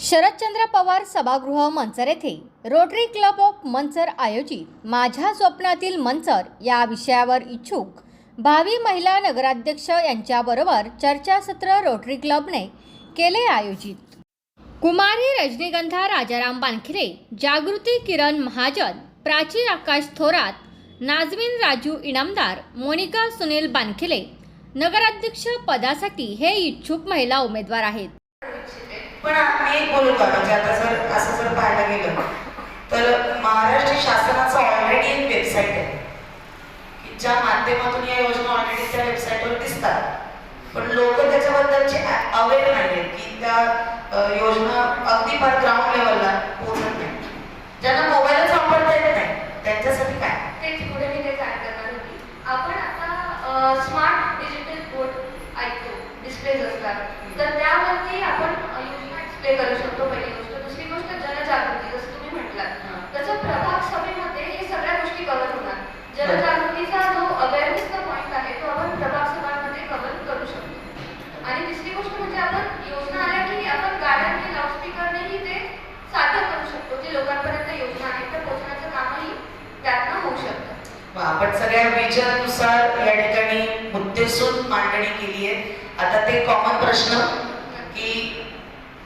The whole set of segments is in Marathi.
शरदचंद्र पवार सभागृह मंचर येथे रोटरी क्लब ऑफ मंचर आयोजित माझ्या स्वप्नातील मंचर या विषयावर इच्छुक भावी महिला नगराध्यक्ष यांच्याबरोबर चर्चासत्र रोटरी क्लबने केले आयोजित. कुमारी रजनीगंधा राजाराम बानखिरे जागृती किरण महाजन प्राची आकाश थोरात नाजमीन राजू इनामदार मोनिका सुनील बानखिले नगराध्यक्ष पदासाठी हे इच्छुक महिला उमेदवार आहेत. पण मी एक बोलू का? म्हणजे आता जर असं जर पाहायला गेलं तर महाराष्ट्र शासनाचं ऑलरेडी एक वेबसाईट आहे. की ज्या माध्यमातून या योजना ऑलरेडी त्या वेबसाईटवर दिसतात. पण लोक त्याच्याबद्दलचे अवेअर नाही आहेत की त्या योजना अगदी फार ग्राउंड लेवलला पोहोचत नाही ज्यांना मोबाईल वापरता येत नाही त्यांच्यासाठी काय तेच पुढे मी तेच ऍड करणार होती आपण आता स्मार्ट डिजिटल बोर्ड ऐकतो डिस्प्लेज असतात तर त्यावरती आपण अ, डिस्प्ले करू शकतो पहिली गोष्ट. दुसरी गोष्ट जनजागृती जसं तुम्ही म्हटलात. तसं प्रभाग सभेमध्ये हे सगळ्या गोष्टी कव्हर होणार. जनजागृतीचा जो अवेअरनेसचा पॉईंट आहे तो आपण प्रभाग सभांमध्ये कव्हर करू शकतो. आणि तिसरी गोष्ट म्हणजे आपण योजना आल्या की आपण गाड्यांनी लाऊडस्पीकरनेही ते सादर करू शकतो. जे लोकांपर्यंत योजना आहेत त्या पोहोचण्याचं कामही त्यातनं होऊ शकतं. आपण सगळ्या विजननुसार या ठिकाणी मुद्देसूद मांडणी केली आहे. आता ते कॉमन प्रश्न की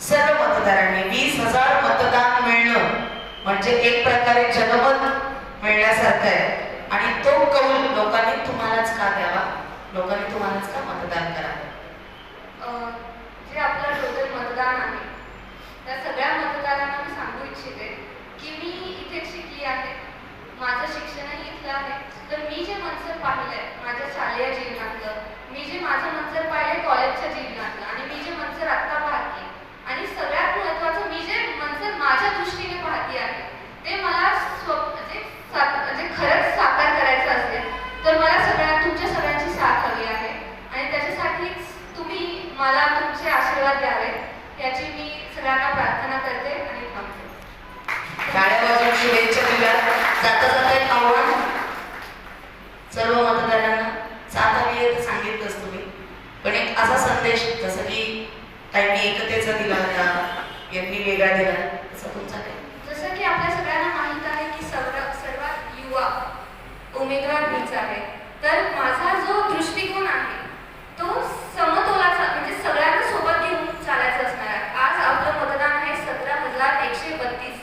सर्व मतदारांनी वीस हजार मतदान मिळणं म्हणजे एक प्रकारे जनमत मिळण्यासारखं आहे. आणि तो कौल लोकांनी तुम्हालाच का द्यावा? लोकांनी तुम्हालाच का मतदान करावं? अं, जे आपलं टोटल मतदान आहे त्या सगळ्या मतदारांना मी सांगू इच्छिते की मी इथे शिकली आहे माझं शिक्षणही इथलं आहे तर मी जे मंचर पाहिलंय माझ्या शालेय जीवनातलं मी जे माझं मंचर पाहिलंय कॉलेजच्या जीवनातलं आणि मी जे मंचर आत्ता पाहते आणि सगळ्यात महत्त्वाचं मी जे मंचर माझ्या दृष्टीने पाहते आहे ते मला स्वप्न म्हणजे सा- म्हणजे खरंच साकार करायचं असेल तर मला सगळ्या तुमच्या सगळ्यांची साथ हवी आहे आणि त्याच्यासाठीच तुम्ही मला तुमचे आशीर्वाद द्यावेत याची मी सगळ्यांना प्रार्थना करते आणि थांबते. टाळ्या वाजवून शुभेच्छा दिल्या. जाता जाता एक आव्हान. सर्व मतदारांना साथ हवी आहे सांगितलंच तुम्ही पण एक असा संदेश जसं की त्यांनी एकतेचा दिला होता यांनी वेगळा दिला तसा तुमचा काय? जसं की आपल्या सगळ्यांना माहीत आहे की सर्व सर्वात युवा उमेदवार मीच आहे तर माझा जो दृष्टिकोन आहे तो समतोलाचा म्हणजे सगळ्यांना सोबत घेऊन चालायचं असणार आहे आज आपलं मतदान आहे सतरा हजार एकशे बत्तीस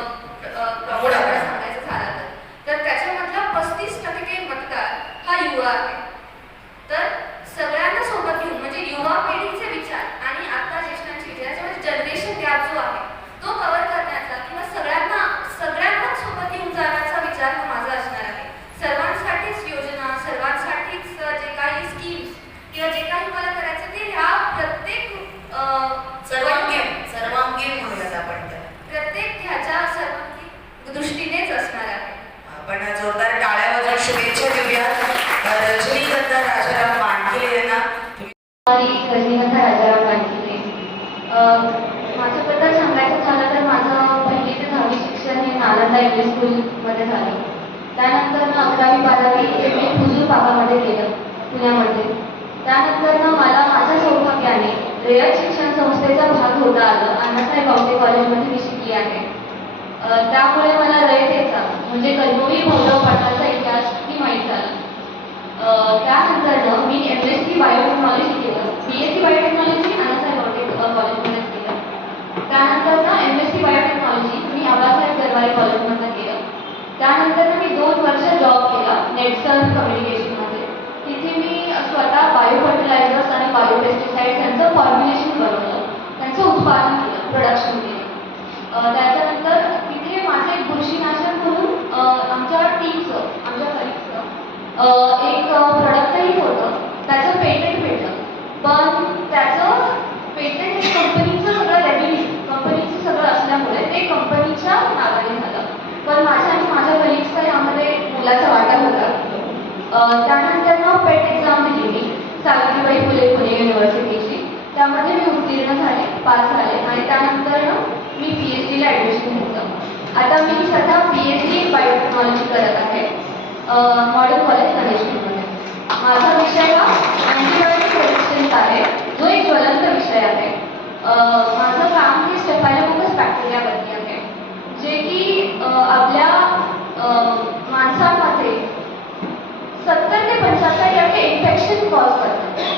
सांगायचं झालं तर तर त्याच्यामधला पस्तीस टक्के मतदार हा युवा आहे तर सगळ्यांना सोबत घेऊन म्हणजे युवा पिढीचे विचार आणि आता ज्येष्ठांचे विचार याच्यामध्ये जनरेशन गॅप जो आहे तो कव्हर करण्याचा किंवा सगळ्यांना सगळ्यांना सोबत घेऊन जाण्याचा विचार हा माझा असणार आहे सर्वांसाठीच योजना सर्वांसाठीच अ, जे काही स्कीम्स किंवा जे काही मला करायचं ते ह्या प्रत्येक अ, सर्वांगीण सर्वांगीण म्हणूयात आपण त्याला. प्रत्येक ह्याच्या सर्वांगीण दृष्टीनेच असणार आहे आपण जोरदार टाळ्या वाजवून शुभेच्छा देऊया रजनीगंधा राजाराम मानकिले यांना आणि रजनीगंधा राजाराम बांधले माझ्याबद्दल सांगायचं झालं तर माझं पहिली ते दहावी शिक्षण हे नालंदा इंग्लिश स्कूलमध्ये झालं त्यानंतर मग अकरावी बारावी एम हुजूर बाबामध्ये केलं पुण्यामध्ये. त्यानंतर मला माझ्या सौभाग्याने रेअर शिक्षण संस्थेचा भाग होता आलं अण्णासाहेब बावते कॉलेजमध्ये मी शिकली आहे. त्यामुळे मला रयतेचा म्हणजे कलबुरी भाऊराव पाटलाचा इतिहास ही माहीत झाला. अ, त्यानंतरनं मी एम एस सी बायोटेक्नॉलॉजी केलं B S C biotechnology Annasaheb Bawate कॉलेजमध्येच केलं. त्यानंतर ना एम एस सी बायोटेक्नॉलॉजी मी आबासाहेब दरबारी कॉलेजमध्ये त्यानंतर मी दोन वर्ष जॉब केला नेटसन कम्युनिकेशनमध्ये तिथे मी स्वतः बायो फर्टिलायझर्स आणि बायो पेस्टिसाइड्स यांचं फॉर्म्युलेशन बनवलं त्यांचं उत्पादन केलं प्रोडक्शन केलं. त्याच्यानंतर तिथे माझं एक बुरशीनाशक पुणे युनिव्हर्सिटीची त्यामध्ये मी उत्तीर्ण झाले पास झाले आणि त्यानंतर मी पी एच डीला ॲडमिशन घेतलं. आता मी सध्या पी एच डी बायोटेक्नॉलॉजी करत आहे. मॉडेल कॉलेज मॅनेजमेंटमध्ये माझा विषय हा अँटीबायोटिक रेजिस्टन्स आहे. जो एक ज्वलंत विषय आहे. माझं काम हे स्टेफायलोकोकस बॅक्टेरियावरती आहे. जे की आपल्या माणसामध्ये सत्तर ते पंच्याहत्तर टक्के इन्फेक्शन कॉज करतात.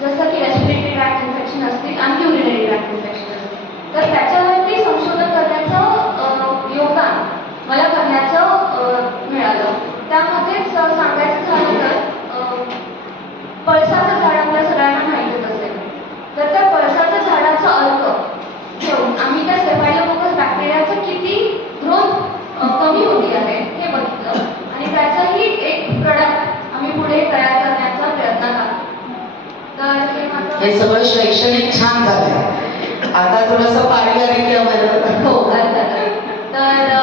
जसं की रेस्पिरेटरी ट्रॅक्ट इन्फेक्शन असतील आणि युरिनरी ट्रॅक्ट इन्फेक्शन असतील. तर त्याच्यावरती संशोधन करण्याचं योगदान मला करण्याचं मिळालं. त्यामध्येच सांगायचं झालं तर पळसा हे सगळं शैक्षणिक छान झालं आता थोडंसं पारिवारिक यावं हो अर्थातच. तर अ,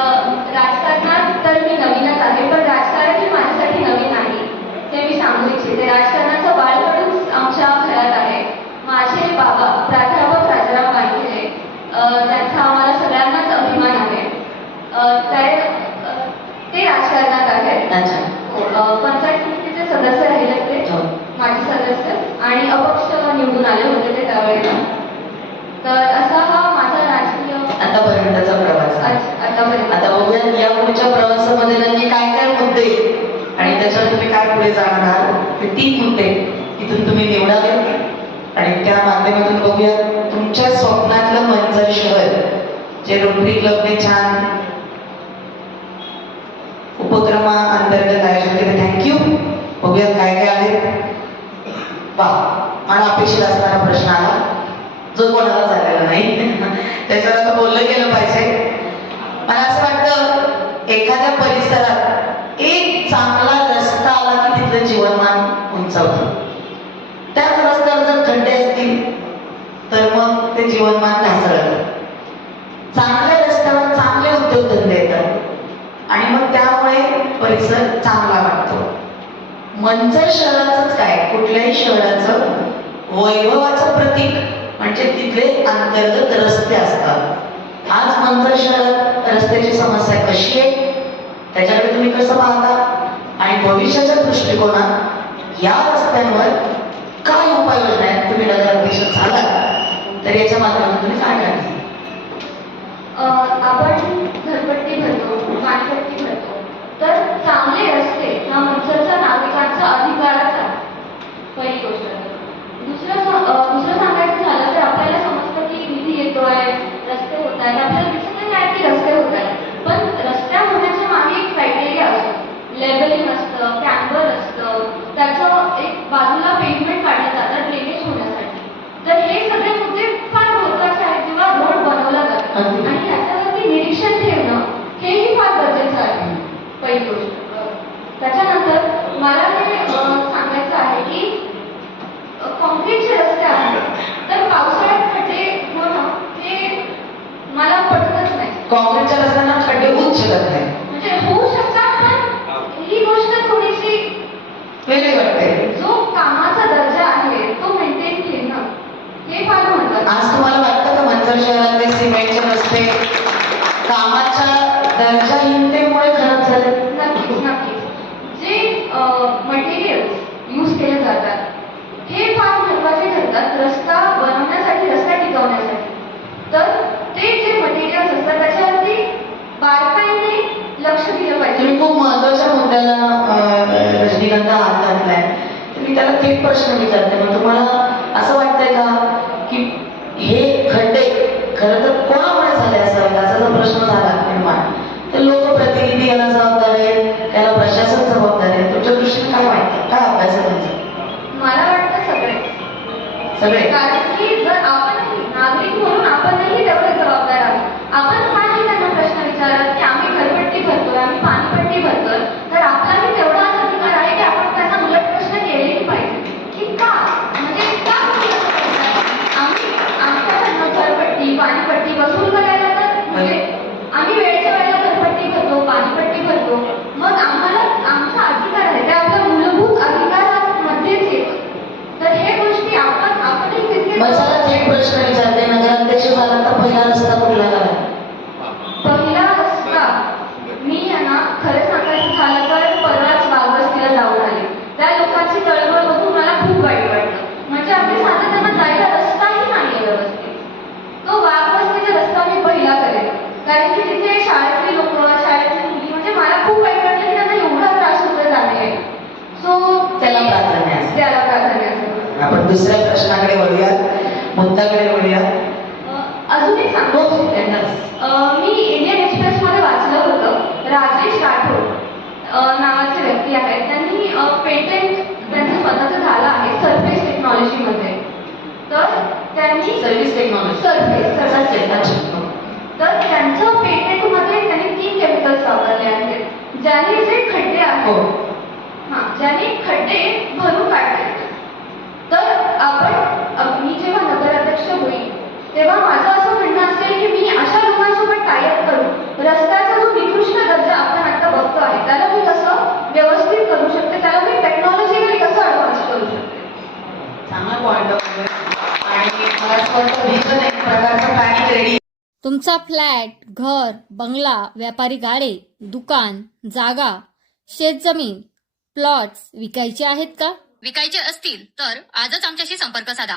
राजकारणात तर मी नवीनच आहे पण राजकारण हे माझ्यासाठी नवीन नाही ते मी सांगू इच्छिते राजकारणाचं बाळकडून आमच्या घरात आहे माझे बाबा प्राध्यापक राजाराम वानखेडे अ, त्यांचा आम्हाला सगळ्यांनाच अभिमान आहे अ, ते अ, ते राजकारणात आहेत अच्छा अ, पंचायत समितीचे सदस्य राहिले ते हो. माजी सदस्य आणि अपक्ष निवडून आले त्यावेळेला तर असा हा माझा राजकीय आतापर्यंतचा प्रवास आतापर्यंत. आता बघूया या पुढच्या प्रवासामध्ये नक्की काय काय मुद्दे आणि त्याच्यावर तुम्ही काय पुढे जाणार आहात? ते तीन मुद्दे इथून तुम्ही निवडावे आणि त्या माध्यमातून बघूया तुमच्या स्वप्नातलं मंचर शहर जे रोटरी क्लबने छान उपक्रमा अंतर्गत आयोजन केलं. थँक्यू बघूया काय काय आहेत. वा मला अपेक्षित असणारा प्रश्न आला. जो कोणाला झालेला नाही. त्याच्यावर असं बोललं गेलं पाहिजे. मला असं वाटतं एखाद्या परिसरात एक चांगला रस्ता आला की तिथलं जीवनमान उंचावतं. त्याच रस्त्यावर जर खड्डे असतील तर मग ते जीवनमान ढासळतं. चांगल्या रस्त्यावर चांगले उद्योगधंदे येतात. आणि मग त्यामुळे परिसर चांगला वाटतो. मंचर शहराचंच काय? कुठल्याही शहराचं वैभवाचं प्रतीक म्हणजे तिथले अंतर्गत रस्ते असतात. आज मंचर शहरात रस्त्याची समस्या कशी आहे? त्याच्याकडे तुम्ही कसं पाहता? आणि भविष्याच्या दृष्टिकोनात या रस्त्यांवर काय उपाययोजना आहेत? तुम्ही नगराध्यक्ष झाला तर याच्या माध्यमातून तुम्ही काय करता आपण घरपट्टी भरतो मालपट्टी भरतो तर चांगले रस्ते हा मनसरचा नागरिकांचा अधिकारच आहे पहिली गोष्ट तर. दुसरं सा- अ, दुसरं सांगायचं झालं तर आपल्याला समजतं की निधी येतोय रस्ते होत आहेत आपल्याला दिसत नाही आहे की रस्ते होत आहेत पण रस्त्या होण्याच्या मागे एक क्रायटेरिया लेबलिंग असतं कॅम्बर असतं त्याचं एक बाजूला पेव्हमेंट काढलं जातं ड्रेनेज होण्यासाठी. तर हे सगळे मुद्दे फार महत्त्वाचे आहेत जेव्हा रोड बनवला जातो. आणि ह्याच्यावरती निरीक्षण ठेवणं हेही फार गरजेचं आहे. पहिली गोष्ट. त्याच्यानंतर मला हे सांगायचं आहे की अ, काँक्रीटचे रस्ते आहेत तर पावसाळ्यात खड्डे होणं हे मला पटतच नाही. काँग्रेसच्या रस्त्यांना खड्डे होऊच शकत नाही म्हणजे होऊ शकतात पण ही गोष्ट थोडीशी जो कामाचा दर्जा आहे तो मेंटेन ठेवणं हे फार महत्वाचं आज तुम्हाला वाटतं का मंचर शहरातले सिमेंटचे रस्ते कामाच्या दर्जाहीनतेमुळे खराब झाले? नक्कीच नक्कीच. जे मटेरियल्स यूज केले जातात हे फार महत्त्वाचे ठरतात रस्ता बनवण्यासाठी रस्ता टिकवण्यासाठी. तर ते जे मटेरियल्स असतात त्याच्यावरती बारकाईने लक्ष दिलं पाहिजे. खूप महत्त्वाच्या मुद्द्याला रजनीकांत मी त्याला थेट प्रश्न विचारते. मग तुम्हाला असं वाटतंय का की हे खड्डे खरं तर कोणामुळे झाले असावेत असा जर प्रश्न झाला निर्माण. तर लोकप्रतिनिधी याला जबाबदार आहेत त्याला प्रशासन जबाबदार आहे तुमच्या दृष्टीने काय वाटतं? काय अभ्यास आपण दुसऱ्या प्रश्नाकडे वळूया मुद्दाकडे वळूया अजून एक सांगतो मी इंडियन एक्सप्रेसमध्ये वाचलं होतं राजेश राठोड नावाचे व्यक्ती आहेत. त्यांनी पेटंट त्यांचं स्वतःचं झालं आहे सरफेस टेक्नॉलॉजीमध्ये तर त्यांनी सर्व्हिस टेक्नॉलॉजी सरफेस सरफेस तर त्यांचं पेटंटमध्ये त्यांनी तीन केमिकल्स वापरले आहेत. ज्याने जे खड्डे आहेत हा ज्याने खड्डे भरून काढले तर आपण अ, मी जेव्हा नगराध्यक्ष होईल तेव्हा माझं असं म्हणणं असेल की मी अशा लोकांसोबत टायअप करून रस्त्याचा जो निकृष्ट दर्जा आपण आता बघतो आहे त्याला मी कसं व्यवस्थित करू शकते? त्याला मी टेक्नॉलॉजीकडे कसं ॲडव्हान्स करू शकते? चांगला पॉईंट आणि मला असं वाटतं ही पण एक प्रकारचं पॅनिक रेडी तुमचा फ्लॅट घर बंगला व्यापारी गाडे दुकान जागा शेतजमीन प्लॉट्स विकायचे आहेत का? विकायचे असतील तर आजच आमच्याशी संपर्क साधा.